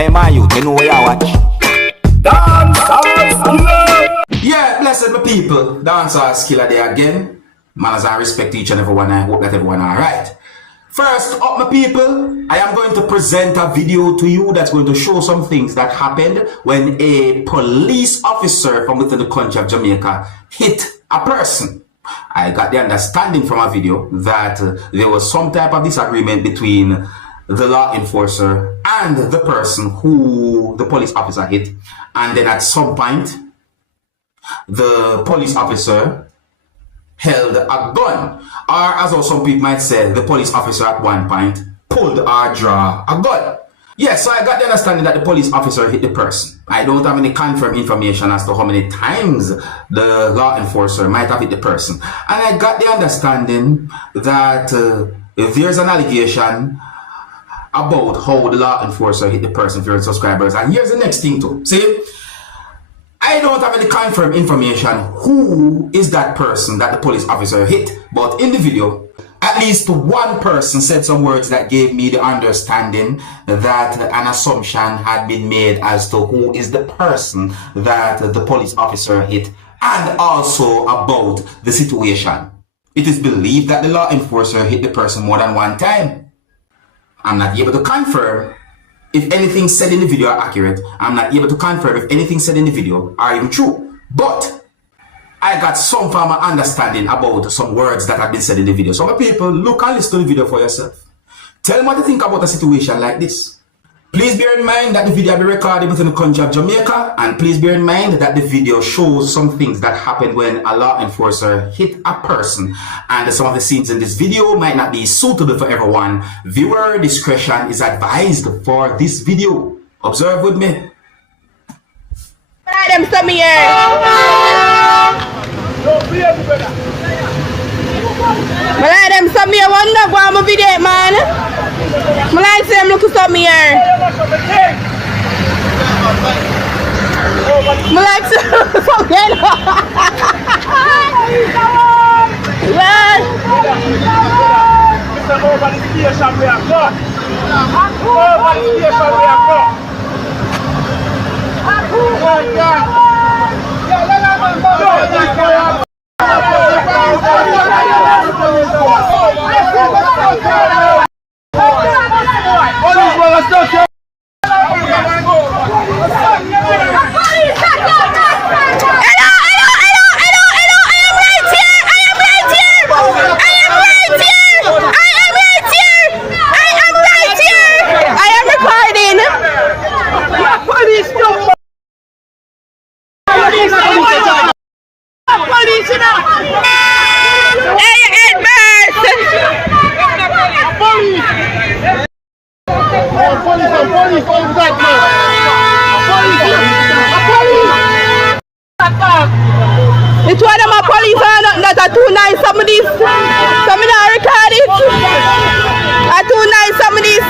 Hey man, you know where you watch? Dancehall skilla. Yeah, blessed my people. Dancehall skilla there again. Manners and respect to each and every one. I hope that everyone alright. First up, my people, I am going to present a video to you that's going to show some things that happened when a police officer from within the country of Jamaica hit a person. I got the understanding from a video that there was some type of disagreement between the law enforcer and the person who the police officer hit. And then at some point, the police officer held a gun. Or as also some people might say, the police officer at one point pulled or draw a gun. Yes, so I got the understanding that the police officer hit the person. I don't have any confirmed information as to how many times the law enforcer might have hit the person. And I got the understanding that if there's an allegation about how the law enforcer hit the person for your subscribers. And here's the next thing too. See, I don't have any confirmed information who is that person that the police officer hit. But in the video, at least one person said some words that gave me the understanding that an assumption had been made as to who is the person that the police officer hit, and also about the situation. It is believed that the law enforcer hit the person more than one time. I'm not able to confirm if anything said in the video are accurate. I'm not able to confirm if anything said in the video are even true. But I got some form of understanding about some words that have been said in the video. So my people, look and listen to the video for yourself. Tell me what you think about a situation like this. Please bear in mind that the video will be recorded within the country of Jamaica, and please bear in mind that the video shows some things that happened when a law enforcer hit a person, and some of the scenes in this video might not be suitable for everyone. Viewer discretion is advised for this video. Observe with me. Them some here. Them some here. Wonder why I'm video, man. I like them look at me here. I like some here. It's one of my police that are too nice, some of this. Some of them record it. Are too nice, some of this.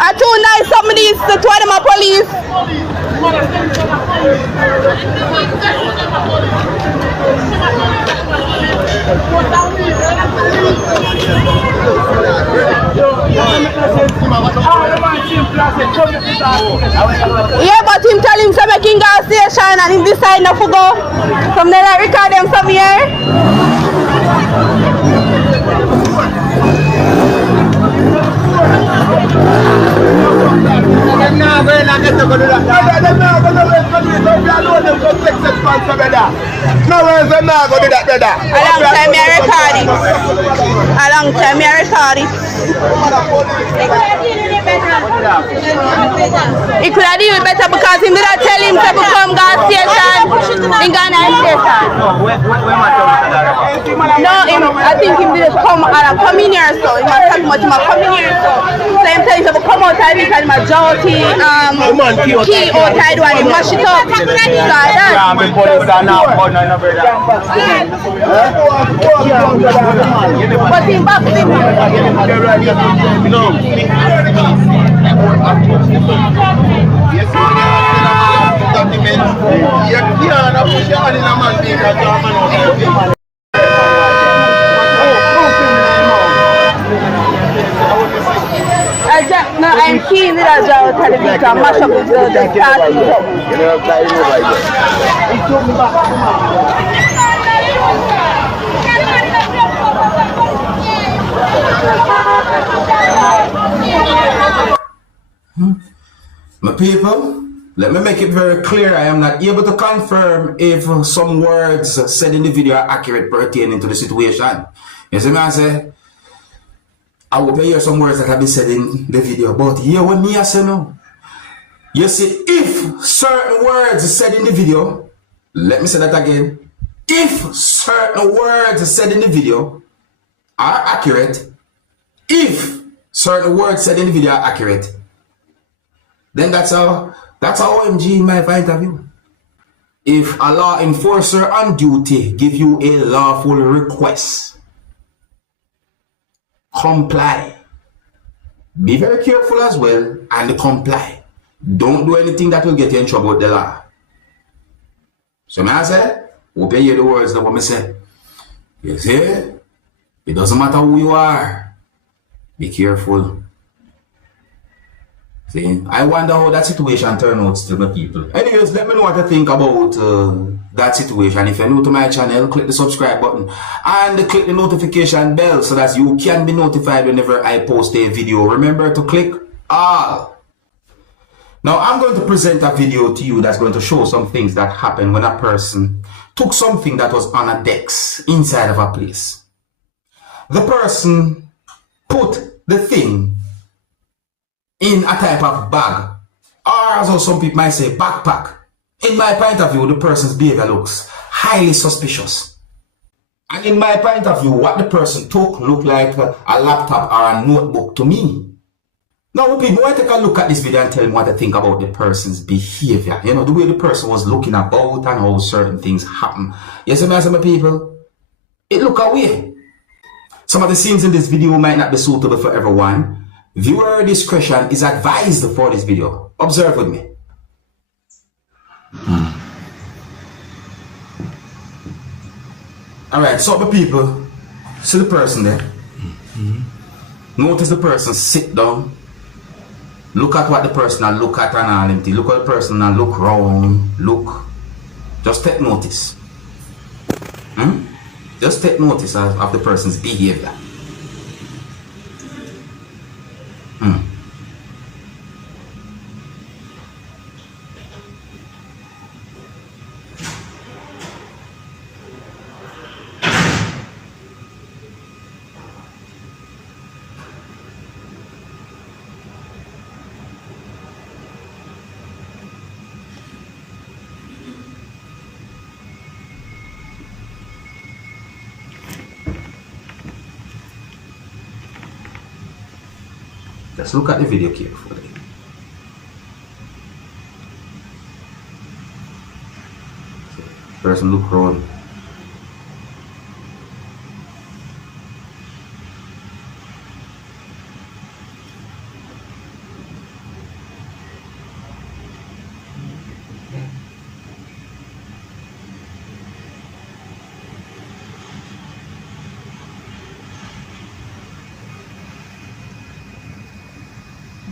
Are too nice, some of this. It's one of my police. Yeah, but him tell him to make him go station and him decide not to go. From there I record them from here. A long time I record it. A long time I record it. He could have done it better because he did not tell him to come to station in Ghana station. No, I think he didn't come in here so. He must have much more coming here so. So him tell him to come out and he tell him a jolty key out and do and he mash it up. So that. But him back with him. Key did a job to the beat and mash up his blood and start it up. You know, carry over My people, let me make it very clear. I am not able to confirm if some words said in the video are accurate pertaining to the situation. You see me, I say, I will hear some words that have been said in the video, but hear what me I say now. You see, if certain words said in the video, let me say that again. If certain words said in the video are accurate, if certain words said in the video are accurate, then that's how OMG in my point of view. If a law enforcer on duty give you a lawful request, comply. Be very careful as well and comply. Don't do anything that will get you in trouble with the law. So may I say, hope you hear the words that what I say. You see, it doesn't matter who you are. Be careful. See, I wonder how that situation turned out to my people. Anyways, let me know what you think about that situation. If you're new to my channel, click the subscribe button and click the notification bell so that you can be notified whenever I post a video. Remember to click all. Now, I'm going to present a video to you that's going to show some things that happen when a person took something that was on a desk inside of a place. The person put the thing in a type of bag, or as some people might say, backpack. In my point of view, the person's behavior looks highly suspicious. And in my point of view, what the person took looked like a laptop or a notebook to me. Now, people, I take a look at this video and tell me what I think about the person's behavior. You know, the way the person was looking about and how certain things happen. Yes, my people, it look away. Some of the scenes in this video might not be suitable for everyone. Viewer discretion is advised for this video. Observe with me. Alright, so the people, see the person there. Notice the person sit down. Look at what the person and look at and all empty. Look at the person and look round. Look. Just take notice. Just take notice of the person's behavior. Just look at the video carefully. Person look around.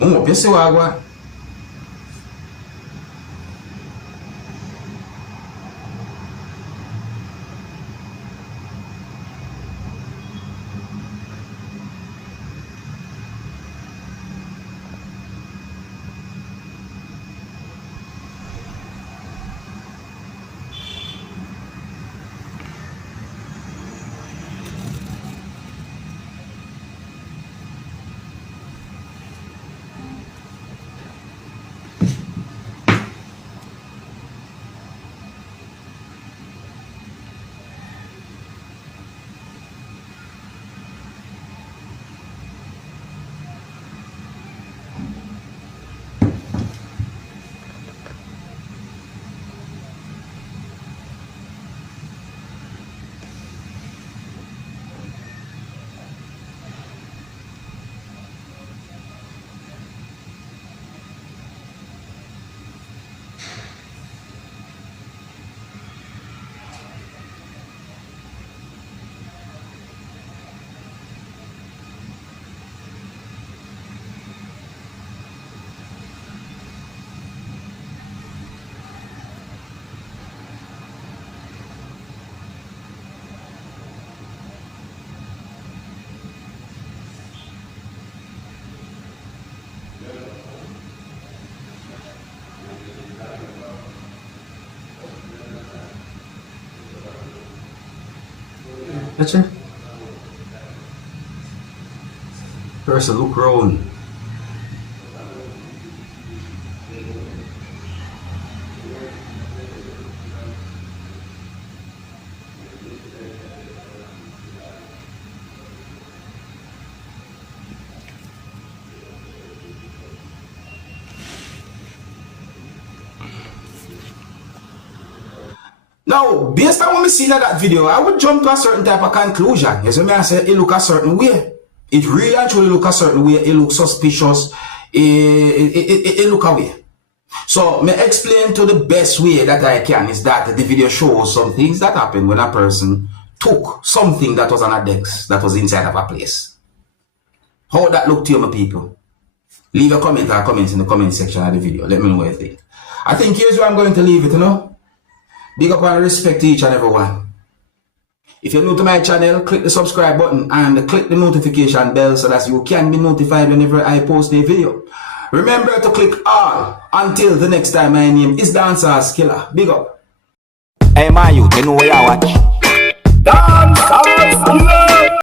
Vamos ver seu água. Catch it? Person look round. Now, based on what we seen in that video, I would jump to a certain type of conclusion. You see me, I say it look a certain way. It really and truly look a certain way. It look suspicious. It look away. So, me explain to the best way that I can is that the video shows some things that happened when a person took something that was on a desk that was inside of a place. How that look to you, my people? Leave a comment or comments in the comment section of the video. Let me know what you think. I think here's where I'm going to leave it, you know. Big up and respect to each and every one. If you're new to my channel, click the subscribe button and click the notification bell so that you can be notified whenever I post a video. Remember to click all. Until the next time, my name is Dancehall Skilla. Big up. Hey, my youth, you know where you watch.